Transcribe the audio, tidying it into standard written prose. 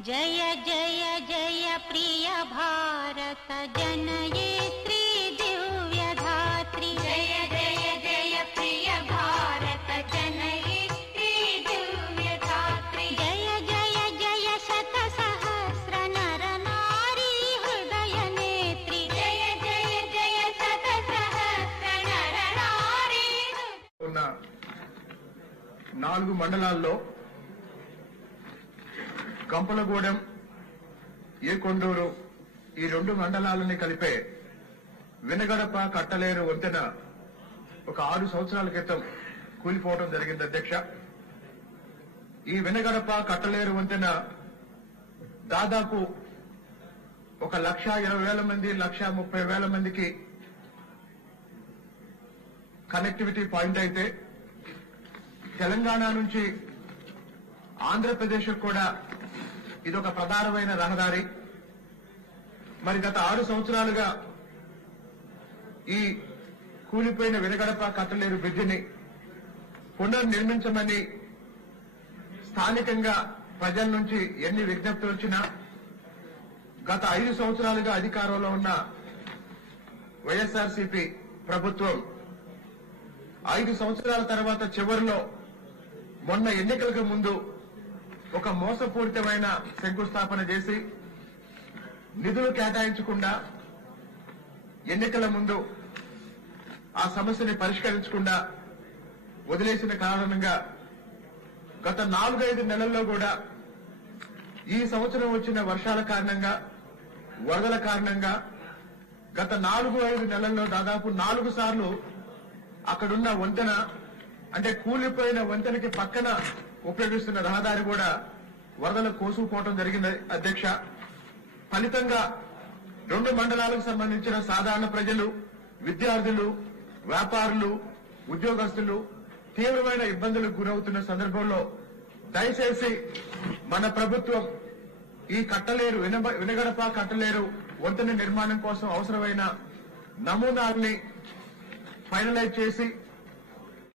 जय जय जय प्रिय भारत जनयित्री दिव्यधात्री। जय जय जय प्रिय भारत जनयित्री दिव्यधात्री। जय जय जय शत सहस्र नर नारी हृदय नेत्री। जय जय जय शत सहस्र नर नारी। నాలుగు మండలాల్లో గంపలగూడెం, ఏకొండూరు ఈ రెండు మండలాలని కలిపే వినగడప కట్టలేరు వంతెన ఒక 6 సంవత్సరాల క్రితం కూలిపోవడం జరిగింది అధ్యక్ష. ఈ వినగడప కట్టలేరు వంతెన దాదాపు 1,20,000 మంది 1,30,000 మందికి కనెక్టివిటీ పాయింట్ అయితే తెలంగాణ నుంచి ఆంధ్రప్రదేశ్ కూడా ఇదొక ప్రధానమైన రహదారి. మరి గత 6 సంవత్సరాలుగా ఈ కూలిపోయిన వినగడప కట్టలేరు బ్రిడ్జిని పునర్నిర్మించమని స్థానికంగా ప్రజల నుంచి ఎన్ని విజ్ఞప్తులు వచ్చినా గత 5 సంవత్సరాలుగా అధికారంలో ఉన్న వైఎస్ఆర్సీపీ ప్రభుత్వం 5 సంవత్సరాల తర్వాత చివరిలో మొన్న ఎన్నికలకు ముందు ఒక మోసపూరితమైన శంకుస్థాపన చేసి నిధులు కేటాయించకుండా ఎన్నికల ముందు ఆ సమస్యని పరిష్కరించకుండా వదిలేసిన కారణంగా గత 4-5 నెలల్లో కూడా ఈ సంవత్సరం వచ్చిన వర్షాల కారణంగా వరదల కారణంగా గత 4-5 నెలల్లో దాదాపు 4 సార్లు అక్కడున్న వంతెన అంటే కూలిపోయిన వంతెనకి పక్కన ఉపయోగిస్తున్న రహదారి కూడా వరదలు కోసుకుపోవడం జరిగింది అధ్యక్ష. ఫలితంగా 2 మండలాలకు సంబంధించిన సాధారణ ప్రజలు, విద్యార్థులు, వ్యాపారులు, ఉద్యోగస్తులు తీవ్రమైన ఇబ్బందులకు గురవుతున్న సందర్భంలో దయచేసి మన ప్రభుత్వం ఈ కట్టలేరు వినగడప కట్టలేరు వంతెన నిర్మాణం కోసం అవసరమైన నమూనాల్ని ఫైనలైజ్ చేసి